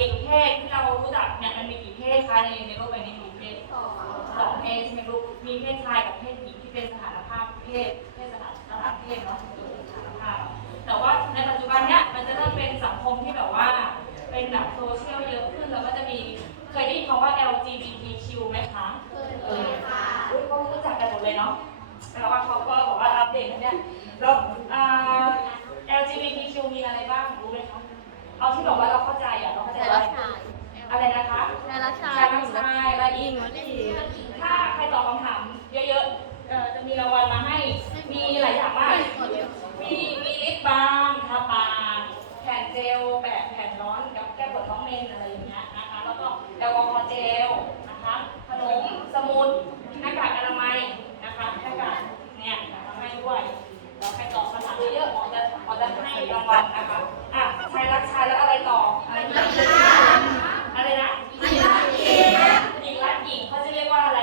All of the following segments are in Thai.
ปกเพศที่เรารู้จักเนี่ยมันมีกี่เพศคะในในโลกใบนี้มีเพศสองเพศใช่ไหมลูกมีเพศชายกับเพศหญิงที่เป็นสถานภาพเพศเพศสถานสถานเพศเนาะสถานภาพ แต่ว่าในปัจจุบันเนี้ยมันจะเริ่มเป็นสังคมที่แบบว่าเป็นแบบโซเชียลเยอะขึ้นแล้วก็จะมีเคยได้ยินคำว่า LGBTQ ไหมคะเอออุ๊ยก็รู้จักกันหมดเลยเนาะแต่ว่าเขาก็บอกว่าอัปเดตนเนี่ยแล้วอ่า LGBTQ มีอะไรบ้างรู้ไหมคะ เอาที่บอกว่าเราเข้าใจอะเราเข้าใจแต่ว่าละชายอะไรนะคะแต่ละชายชายทั้งชายและหญิงถ้าใครตอบคำถามเยอะๆเอ่อจะมีรางวัลมาให้ มีหลายอย่างมาก มีมีลิปบาล์มทาปากแผ่นเจลแบบแผ่นร้อนกับแก้ปวดท้องเมนอะไรอย่างเงี้ยนะคะ แล้วก็แอลกอฮอล์เจลนะคะขนมสมุดหน้ากากอนามัยนะคะหน้ากากเนี่ยมาให้ด้วยแล้วใครตอบคำถามเยอะๆหมอจะหมอจะให้รางวัลนะคะอะชายรักชายแล้วอะไรต่ออะไรอีกอะไรนะหญิงรักหญิงเขาจะเรียกว่าอะไร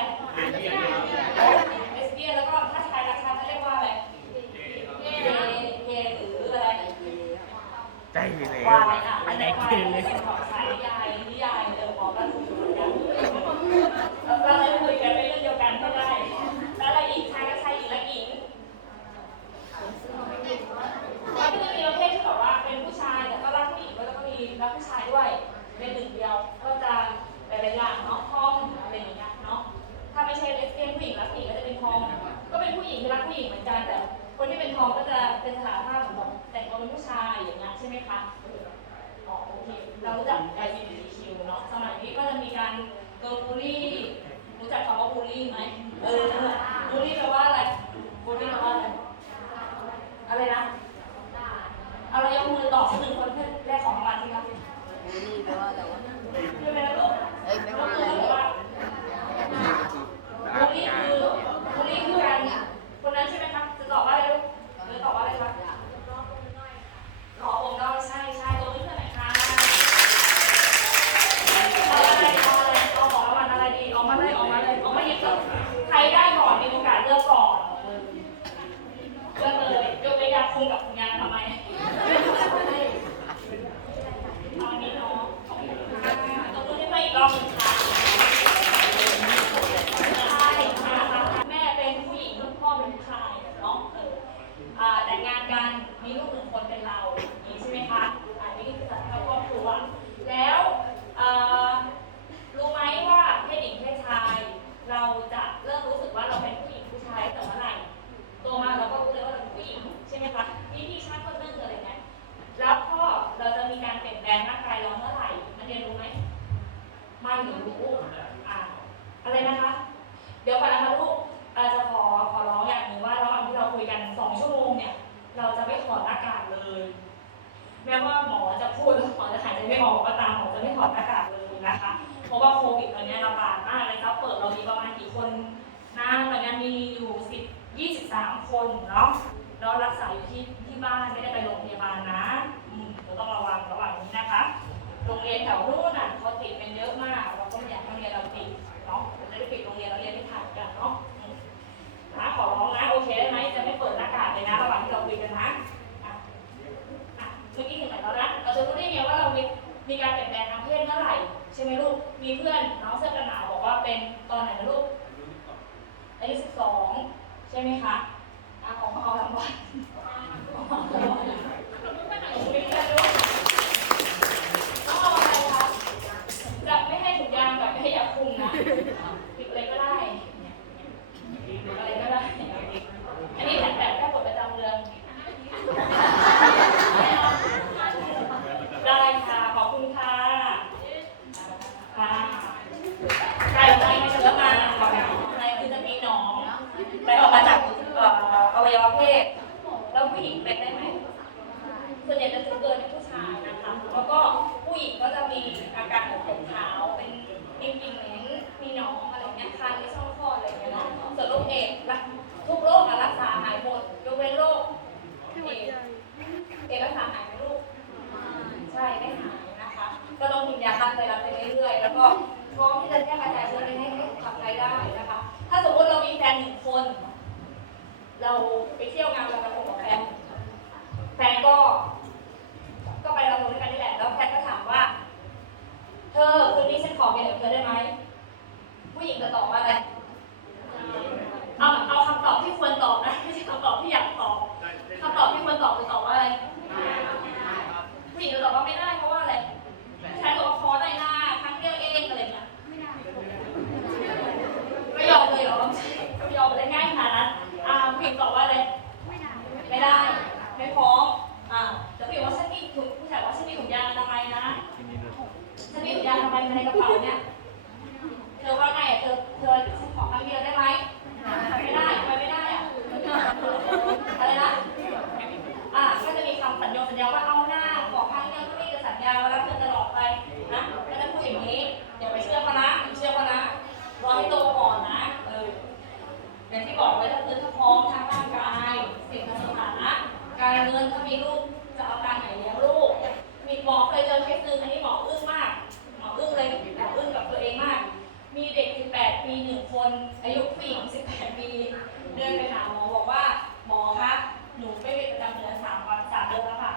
เลสเบี้ยนแล้วก็ถ้าชายรักชายเขาเรียกว่าอะไรเกย์เกย์หรืออะไรใจอยู่แล้ววายอะอันไหนเกณฑ์เลยสายยายนิยายเดิมบอกกันเหมือนกันเราจะคุยกันเป็นเรื่องเดียวกันก็ได้ แล้วอะไรอีกชายรักชายหญิงรักหญิงแล้วก็จะมีประเภทที่แบบว่าเป็นผู้ชายแต่ก็รักผู้หญิงแล้วก็มี รักผู้ชายด้วยเป็นหนึ่งเดียวก็จะหลายๆอย่างเนาะห้องอะไรอย่างเงี้ยเนาะถ้าไม่ใช่เลสเบี้ยนผู้หญิงรักผู้หญิงก็จะเป็นทอมก็เป็นผู้หญิงที่รักผู้หญิงเหมือนกันแต่ คนที่เป็นทอมก็จะเป็นสถานภาพเหมือนแบบแต่งตัวเป็นผู้ชายอย่างเงี้ยใช่ไหมคะอ๋อโอเคเรารู้จัก LGBTQ เนาะสมัยนี้ก็จะมีการโดนบูลลี่รู้จักคำว่าบูลลี่ไหมเออบูลลี่แปลว่าอะไรบูลลี่แปลว่าอะไรอะไรนะ เอาเรายกมือตอบสักหนึ่งคนเพื่อแลกของรางวัลสิคะนี่แปลว่าอะไรวะใช่ไหมล่ะลูกเอ้ยไม่ยกว่ามือแล้วบอกว่าบุรีคือบุรีคือ จะรู้ได้ไงว่าเรามีมีการเปลี่ยนแปลงทางเพศเมื่อไหร่ใช่ไหมลูก มีเพื่อนน้องเสื้อกันหนาวบอกว่าเป็นตอนไหนนะลูกอายุสิบสองใช่ไหมคะของเขารางวัล งินถ้ามีลูกจะเอาการไหนเลี้ยงลูก มีหมอเคยเจอเคสหนึ่งอันนี้หมออึ้งมาก หมออึ้งเลยหมออึ้งกับตัวเองมาก มีเด็ก 18 ปีหนึ่งคน อายุผู้หญิง18 ปี เดินไปหาหมอบอกว่าหมอคะ หนูไม่มีประจำเดือนสามวันสามเดือนแล้วค่ะ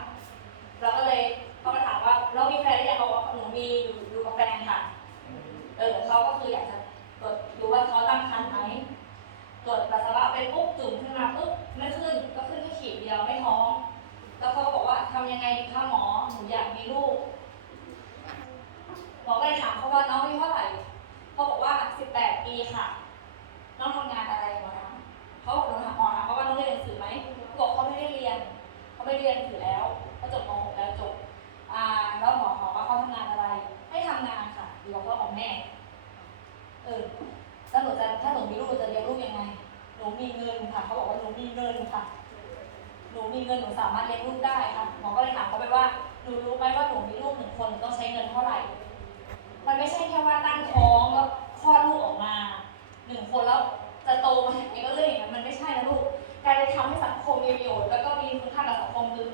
เราก็เลยเขาก็ถามว่าเรามีแฟนหรือยังเขาบอกหนูมีอยู่อยู่กับแฟนค่ะ เออเขาก็คืออยากจะตรวจดูว่าเขาตั้งครรภ์ไหมตรวจปัสสาวะไปปุ๊บจุ่มขึ้นมาปุ๊บไม่ขึ้นก็ขึ้นแค่ขีดเดียวไม่ท้อง แล้วเขาก็บอกว่าทำยังไงดีคะหมอ หนูอยากมีลูก หมอก็เลยถามเขาว่าน้องอายุเท่าไหร่เขาบอกว่า18ปีค่ะ น้องทำงานอะไรหมอถามเขาบอกหนูถามหมอถามเขาว่าน้องเรียนหนังสือไหมเขาบอกเขาไม่ได้เรียน เขาไม่เรียนหนังสือแล้วเขาจบม .6 แล้วจบ อ่า แล้วหมอถามว่าเขาทำงานอะไร ให้ทำงานค่ะอยู่กับพ่อกับแม่ เออแล้วหนูจะถ้าหนูมีลูกจะเลี้ยงลูกยังไง หนูมีเงินค่ะ เขาบอกว่าหนูมีเงินค่ะ หนูมีเงินหนูสามารถเลี้ยงลูกได้ค่ะหมอก็เลยถามเขาไปว่าหนูรู้ไหมว่าหนูมีลูกหนึ่งคนหนูต้องใช้เงินเท่าไหร่ มันไม่ใช่แค่ว่าตั้งท้องแล้วคลอดลูกออกมาหนึ่งคนแล้วจะโตมาอย่างนี้ก็เรื่องอย่างนั้นมันไม่ใช่นะลูกการจะทำให้สังคมมีประโยชน์แล้วก็มีคุณค่ากับสังคมคือ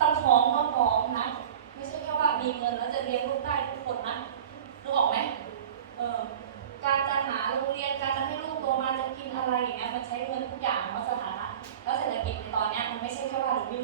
ต้องท้องก็พร้อมนะ ไม่ใช่แค่ว่ามีเงินแล้วจะเลี้ยงลูกได้ทุกคนนะรู้ออกไหมเออการจะหาโรงเรียนการจะให้ลูกโตมาจะกินอะไรอย่างเงี้ยมันใช้เงินทุกอย่างเนาสถานะแล้วเศรษฐกิจในตอนเนี้ย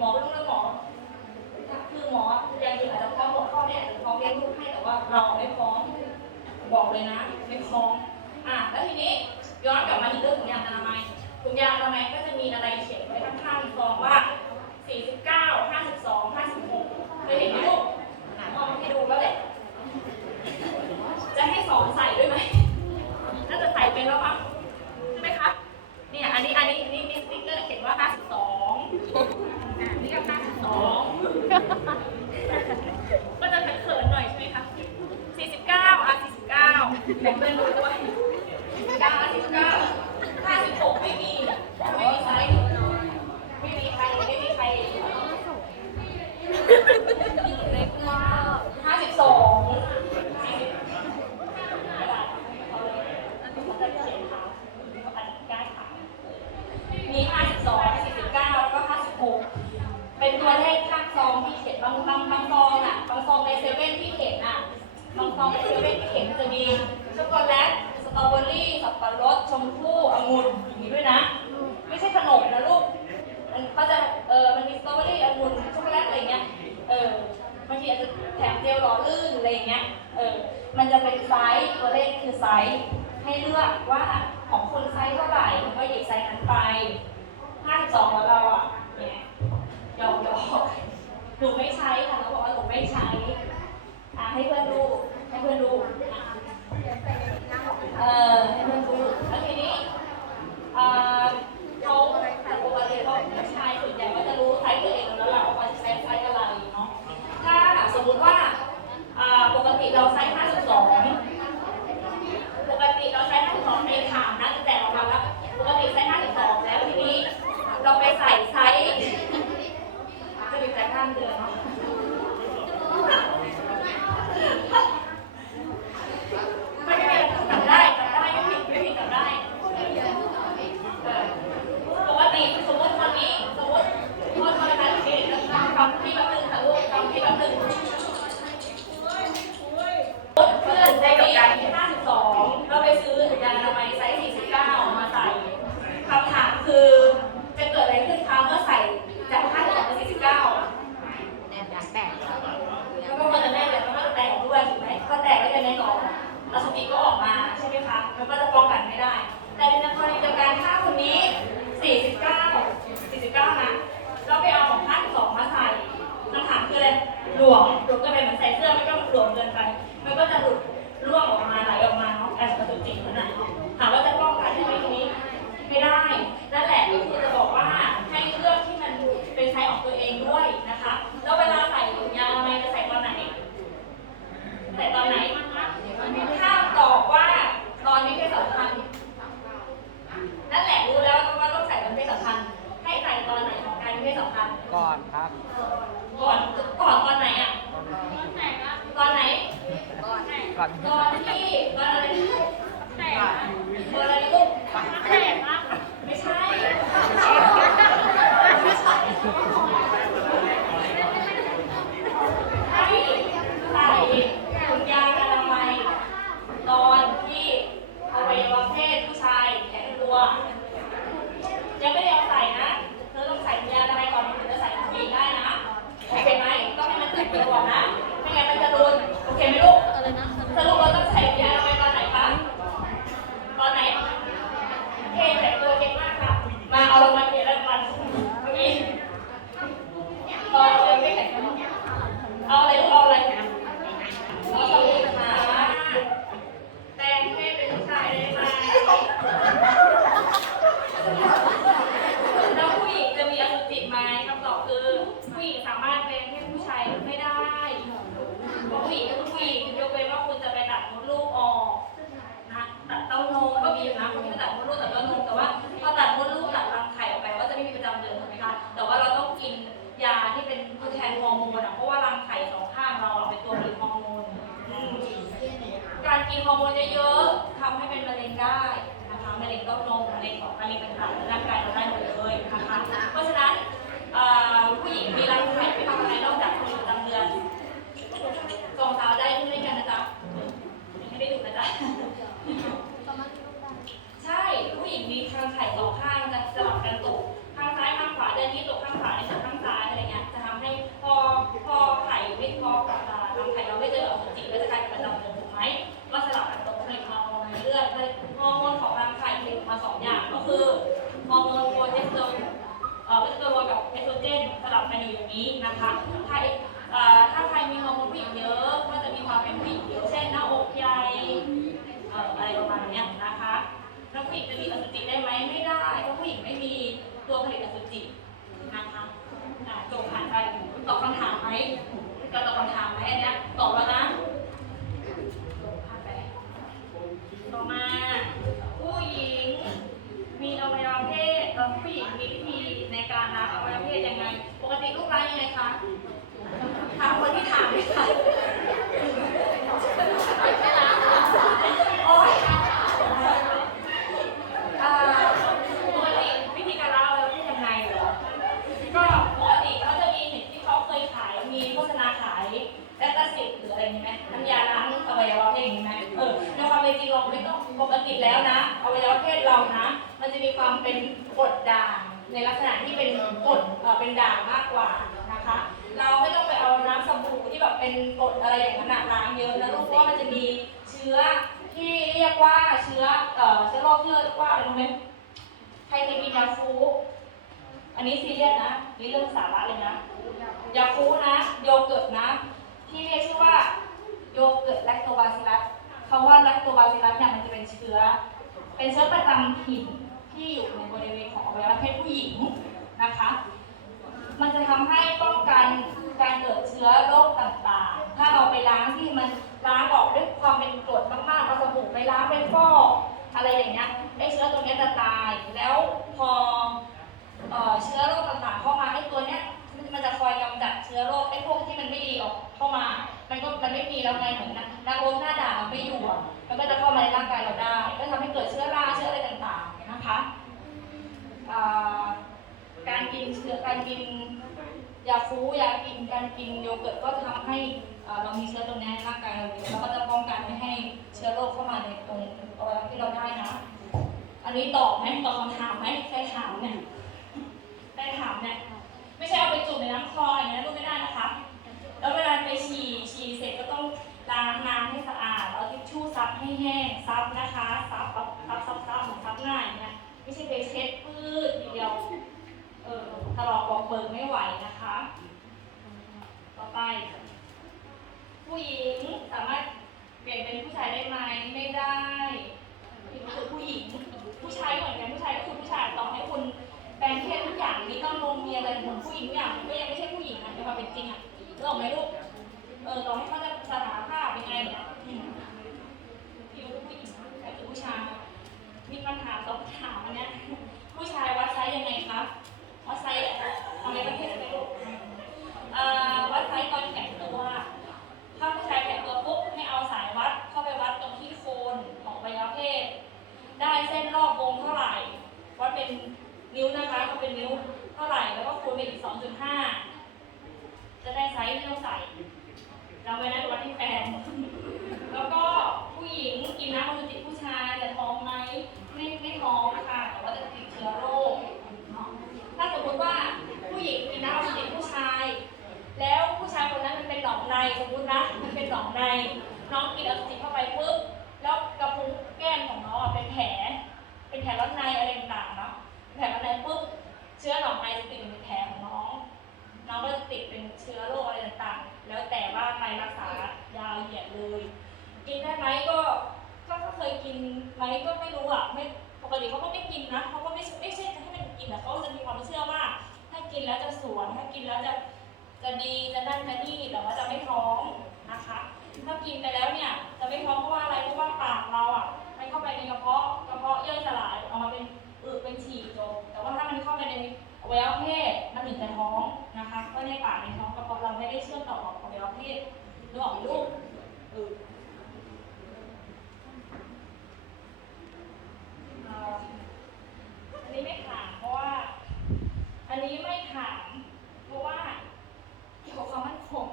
หมอไม่ต้องเลือกหมอคือหมออย่างอื่นอาจจะพร้อมหัวข้อเนี่ยอาจจะพร้อมเลี้ยงลูกให้แต่ว่าเราไม่พร้อมบอกเลยนะไม่พร้อมอะแล้วทีนี้ย้อนกลับมาที่เรื่องถุงยางอนามัยถุงยางอนามัยก็จะมีอะไรเขียนไว้ข้างๆซองว่า 49 52 56เคยเห็นไหมลูกมองให้ดูแล้วแหละจะให้สอนใส่ด้วยไหมน่าจะใส่เป็นแล้วมั้งใช่ไหมคะเนี่ยอันนี้อันนี้อันนี้มีสติ๊กเกอร์เขียนว่า 52 ก็52ก็จะเขินๆหน่อยใช่ไหมคะ 49อะ49แบ่งเพื่อนดูด้วย49 56 ไม่มี ไม่มีไซส์ไม่มีใคร ไม่มีใคร มเยอะๆทำให้เป็นมะเร็งได้นะคะมะเร็งเต้านมมะเร็งของมะเร็งต่างๆนร่างกายเรา ไม่ต้องปกติแล้วนะเอาไปล้วะเพศเรานะ มันจะมีความเป็นกดด่างในลักษณะที่เป็นกดเป็นด่างมากกว่านะคะ เราไม่ต้องไปเอาน้ำสบู่ที่แบบเป็นกดอะไรอย่างนั้ล้างเยอะนะลูกเพราะมันจะมีเชื้อที่เรียกว่าเชื้อเชื้อโรคที่เรียกว่าอะไรรู้ไหมใครเคยกินยาฟูอันนี้ซีเรียสนะนี่เรื่องสาระเลยนะยาฟูนะ โยเกิร์ตนะ ที่เรียกชื่อว่าโยเกิร์ตแลคโตบาซิลัส คำว่าแลคโตบาซิลัสเนี่ยมันจะเป็นเชื้อ เป็นเชื้อประจำถิ่นที่อยู่ในบริเวณของอวัยวะเพศผู้หญิงนะคะ มันจะทำให้ป้องกันการเกิดเชื้อโรคต่างๆ ถ้าเราไปล้างที่มันล้างออกด้วยความเป็นกรดมากๆเราสบู่ไปล้างไปฟอกอะไรอย่างเงี้ยไอ้เชื้อตัวนี้จะตาย แล้วพอเอเชื้อโรคต่างๆ เข้ามาไอ้ตัวเนี้ยมันจะคอยกำจัดเชื้อโรคไอ้พวกที่มันไม่ดีออกเข้ามา มันก็มันไม่มีแล้วไงเหมือนกัน ราโรบหน้าด่านมันไม่อยู่มันก็จะเข้ามาในร่างกายเราได้ ก็ทำให้เกิดเชื้อราเชื้ออะไรต่างๆนะคะการกินเชื้อการกินยาคูยากินการกินโยเกิร์ตก็ทำให้เรามีเชื้อตัวนี้ในร่างกายเราแล้วก็จะป้องกันไม่ให้เชื้อโรคเข้ามาในตรงอวัยวะที่เราได้นะ อันนี้ตอบไหมตอบคำถามไหมใครถามเนี่ยใครถามเนี่ยไม่ใช่เอาไปจุ่มในน้ำคลอ เคยกินไหมก็ไม่รู้อะไม่ปกติเขาก็ไม่กินนะเขาก็ไม่ไม่ใช่จะให้มันกินแต่เขาจะมีความเชื่อว่า ถ้ากินแล้วจะสวนถ้ากินแล้วจะจะดีจะนั่นจะนี่แต่ว่าจะไม่ท้องนะคะ ถ้ากินไปแล้วเนี่ยจะไม่ท้องเพราะว่าอะไรเพราะว่าปากเราอะมันเข้าไปในกระเพาะกระเพาะย่อยสลายออกมาเป็นอึเป็นฉี่จบแต่ว่าถ้ามันเข้าไปในอวัยวะเพศมันถึงจะท้องนะคะเพราะในปากในท้องกระเพาะเราไม่ได้เชื่อมต่อกับอวัยวะเพศนึกออกไหมลูกเอ อันนี้ไม่ถามเพราะว่า อันนี้ไม่ถามเพราะว่าเกี่ยวกับความมั่นคง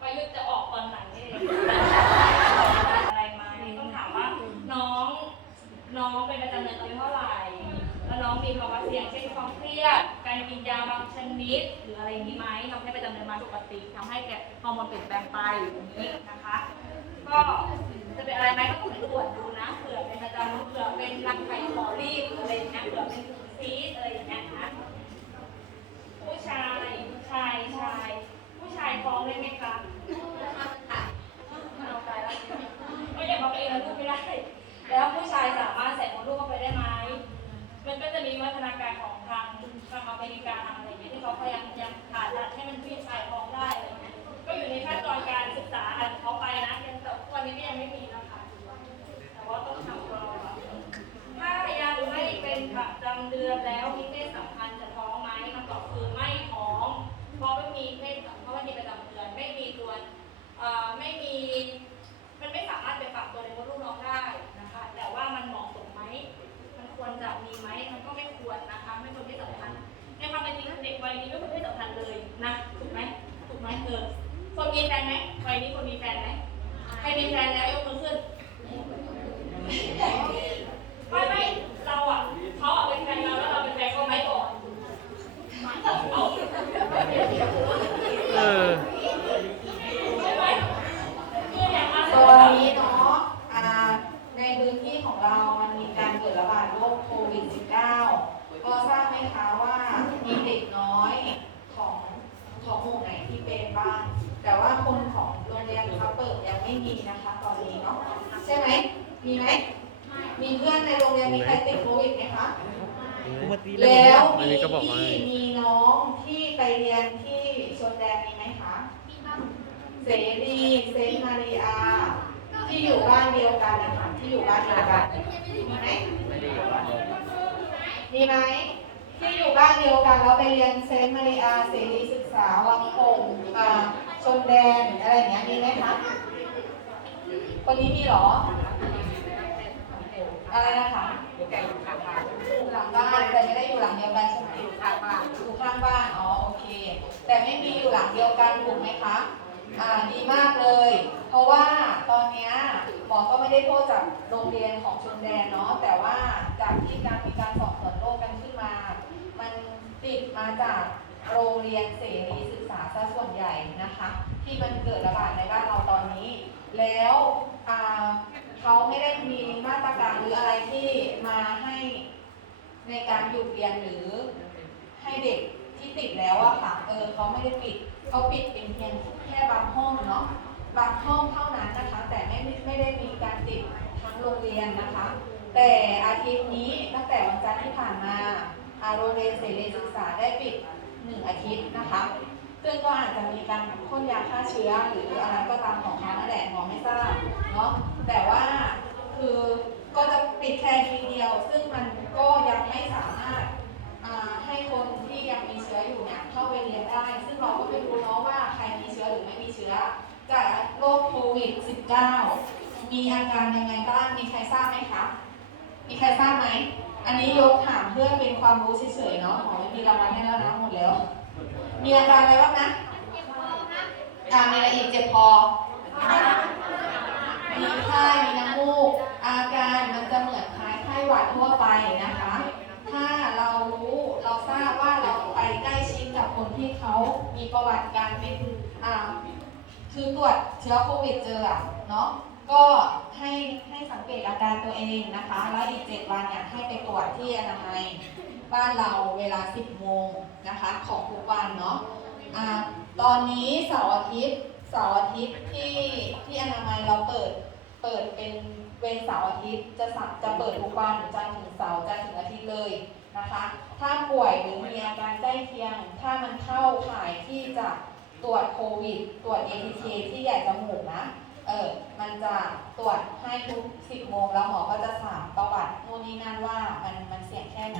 ประยุทธ์จะออกตอนไหนนี่เองอะไรไหมต้องถามว่าน้อง น้องเป็นประจำเดือนตอนเท่าไหร่ แล้วน้องมีภาวะเสี่ยงเช่นความเครียด การกินยาบางชนิด หรืออะไรนี้ไหมทำให้ประจำเดือนมาปกติทำให้แกฮอร์โมนเปลี่ยนแปลงไปอย่างนี้นะคะ ก็จะเป็นอะไรไหมก็ ซีสอะไรอย่างเงี้ยนะผู้ชายชายชาย ผู้ชายฟ้องได้ไหมคะเอาไปแล้วก็อย่าบอกเองนะลูกไม่ได้ แล้วผู้ชายสามารถใส่มดลูกเข้าไปได้ไหมมันก็จะมีวัฒนาการของทางทางอเมริกาทางอะไรอย่างเงี้ยที่เขาพยายามยังผ่าตัดให้มันผู้ชายท้องได้อะไรอย่างเงี้ย ก็อยู่ในขั้นตอนการศึกษาอันเขาไปนะยังแต่วันนี้ก็ยังไม่มีนะคะแต่ว่าต้องทำรอถ้ายังไม่เป็นประจำเดือนแล้วมีเพศสัมพันธ์จะท้องไหมคำตอบคือไม่ท้อง เพราะไม่มีเพศเพราะไม่มีประจำเดือนไม่มีตัวเอ่อไม่มี มันไม่สามารถไปปรับตัวในมดลูกน้องได้นะคะ แต่ว่ามันเหมาะสมไหม มันควรจะมีไหม มันก็ไม่ควรนะคะ ไม่ควรเพศสัมพันธ์ในความเป็นจริงเด็กวัยนี้ไม่ควรเพศสัมพันธ์เลยนะ ถูกไหม ถูกไหมเออคนมีแฟนไหมวัยนี้คนมีแฟนไหมใครมีแฟนแล้วยกมือขึ้น ไม่ไม่เราอะเขาอะเป็นแฟนเราแล้วเราเป็นแฟนเขาไหมก่อนเอา เออ ใช่ไหมคืออย่างอา ต ส อ ม นนี้เนาะอ่าในพื้นที่ของเรา มันมีการเกิดระบาดโรคโควิด -19 ก็ทราบไหมคะว่ามีเด็กน้อยของของหมู่ไหนที่เป็นบ้าง แต่ว่าคนของโรงเรียนเขาเปิดยังไม่มีนะคะตอนนี้เนาะ ใช่ไหม มีไหม มีเพื่อนในโรงเรียนมีใครติดโควิดไหมคะ แล้ว อัน มี นี้ก็บอกว่า พี่มีน้องที่ไปเรียนที่ชนแดนมีไหมคะ เสรีเซนต์มาริอา ที่อยู่บ้านเดียวกันนะคะที่อยู่บ้านเดียวกันมีไหม ไม่ได้อยู่บ้านเดียวกัน มีไหม ที่อยู่บ้านเดียวกันแล้วไปเรียนเซนต์มาริอาเสรีศึกษาวังคงอ่าชนแดนอะไรอย่างเงี้ยมีไหมคะคนนี้มีหรอ อะไรนะคะอยู่ข้างบ้านหลังบ้านแต่ไม่ได้อยู่หลังเดียวกันใช่ไหมอยู่ข้างบ้านอยู่ข้างบ้านอ๋อโอเค แต่ไม่มีอยู่หลังเดียวกันถูกไหมคะอ่าดีมากเลย เพราะว่าตอนเนี้ยหมอก็ไม่ได้โทษจากโรงเรียนของชนแดนเนาะแต่ว่าจากที่การมีการสอบสวนโรคกันขึ้นมา มันติดมาจากโรงเรียนเสรีศึกษาซะส่วนใหญ่นะคะ ที่มันเกิดระบาดในบ้านเราตอนนี้ แล้วเขาไม่ได้มีมาตรการหรืออะไรที่มาให้ในการหยุดเรียนหรือให้เด็กที่ติดแล้วอะค่ะเออเขาไม่ได้ปิดเขาปิดเป็นเพียงแค่บางห้องเนาะบางห้องเท่านั้นนะคะ แต่ไม่ไม่ได้มีการติดทั้งโรงเรียนนะคะ แต่อาทิตย์นี้ตั้งแต่วันจันทร์ที่ผ่านมา อ่าโรงเรียนเสรีศึกษาได้ปิดหนึ่งอาทิตย์นะคะซึ่งก็อาจจะมีการพ่นยาฆ่าเชื้อหรืออะไรก็ตามของเขานั่นแหละหมอไม่ทราบเนาะแต่ว่าคือก็จะปิดแค่ทีเดียว ซึ่งมันก็ยังไม่สามารถให้คนที่ยังมีเชื้ออยู่เนี่ยเข้าไปเรียนได้ ซึ่งเราก็ไม่รู้เนาะว่าใครมีเชื้อหรือไม่มีเชื้อ จากโรคโควิด -19 มีอาการยังไงบ้าง มีใครทราบไหมคะ มีใครทราบไหม อันนี้ยกถามเพื่อเป็นความรู้เฉยๆเนาะหมอไม่มีรางวัลให้แล้วนะหมดแล้ว มีอาการอะไรบ้างนะอ่ามีอะไรอีกเจ็บคอมีไข้มีน้ำมูก อาการมันจะเหมือนคล้ายไข้หวัดทั่วไปนะคะ ถ้าเรารู้เราทราบว่าเราไปใกล้ชิดกับคนที่เขามีประวัติการเป็นอ่าคือตรวจเชื้อโควิดเจออะเนาะ ก็ให้ให้สังเกตอาการตัวเองนะคะ แล้วอีก7วันเนี่ยให้ไปตรวจที่อนามัยบ้านเราเวลา 10 โมงนะคะของทุกวันเนาะอ่าตอนนี้เสาร์อาทิตย์เสาร์อาทิตย์ที่ที่อนามัยเราเปิดเปิดเป็นเวรเสาร์อาทิตย์จะสักจะเปิดทุกวันจันทร์ถึงเสาร์จันทร์ถึงอาทิตย์เลยนะคะ ถ้าป่วยหรือมีอาการใกล้เคียง ถ้ามันเข้าข่ายที่จะตรวจโควิด ตรวจ ATK ที่ใหญ่จมูกนะ เออมันจะตรวจให้ทุก 10 โมง แล้วหมอก็จะถามประวัตินู่นนี่นั่นว่ามันมันเสี่ยงแค่ไหน